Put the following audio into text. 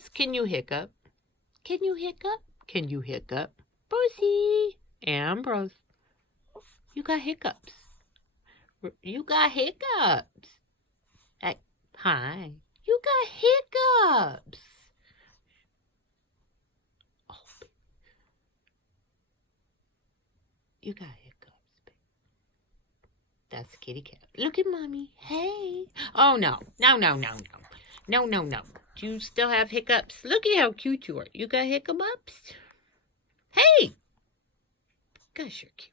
hiccups? Can you hiccup? Can you hiccup? Can you hiccup? Brosie. Ambrose. You got hiccups. You got hiccups. Hey, hi. You got hiccups. Oh, you got hiccups. That's kitty cat. Look at mommy. Hey. Oh, no. No, no, no, no. No, no, no. Do you still have hiccups? Look at how cute you are. You got hiccups? Hey. Gosh, you're cute.